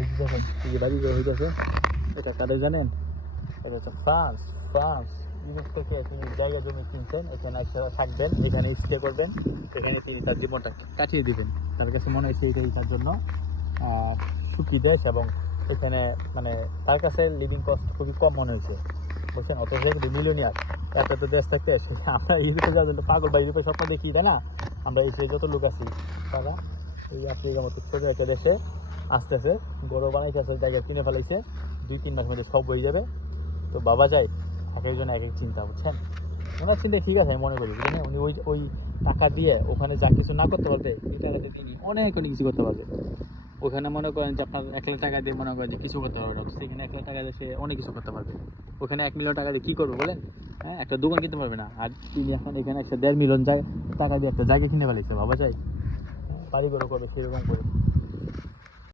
এই দেখেন এই এটা কাদের জানেন এটা হচ্ছে ফ্রান্স ফ্রান্স থেকে তিনি জায়গা জমি কিনছেন এখানে একসাথে থাকবেন এখানে স্টে করবেন এখানে তিনি তার জীবনটা কাটিয়ে দিবেন তার কাছে মনে হয়েছে এটাই তার জন্য সুখী দেশ এবং এখানে মানে তার কাছে লিভিং কস্ট খুবই কম মনে হয়েছে বুঝছেন অত কিন্তু মিলিয়নিয়ার এত এত দেশ থাকতে আমরা ইউরোপে যাওয়ার জন্য পাগল বা ইউরোপে স্বপ্ন দেখি তাই না আমরা এই যত লোক আছি তারা এই আফ্রিকার মতো ছোটো একটা দেশে আস্তে আস্তে। গরু বড় বানাইতেছে জায়গা কিনে ফেলাইছে। দুই, তিন মাস মধ্যে সব হয়ে যাবে। তো বাবা যাই এক একজন এক এক চিন্তা, বুঝছেন? ওনার চিন্তা ঠিক আছে, আমি মনে করি, বুঝলেন? উনি ওই ওই টাকা দিয়ে ওখানে যা কিছু না করতে পারবে, এই টাকা দিয়ে তিনি অনেক অনেক কিছু করতে পারবে। ওখানে মনে করেন যে আপনার এক লাখ টাকা দিয়ে মনে করেন যে কিছু করতে পারবে সেখানে এক লাখ টাকা দিয়ে সে অনেক কিছু করতে পারবে। ওখানে এক মিলিয়ন টাকা দিয়ে কী করবে, বলেন? হ্যাঁ একটা দোকান কিনতে পারবে না। আর তিনি এখন এখানে একটা দেড় মিলিয়ন টাকা দিয়ে একটা জায়গা কিনে ফেলেছে বাবা চাই বাড়ি করে করবে, সেরকম করে।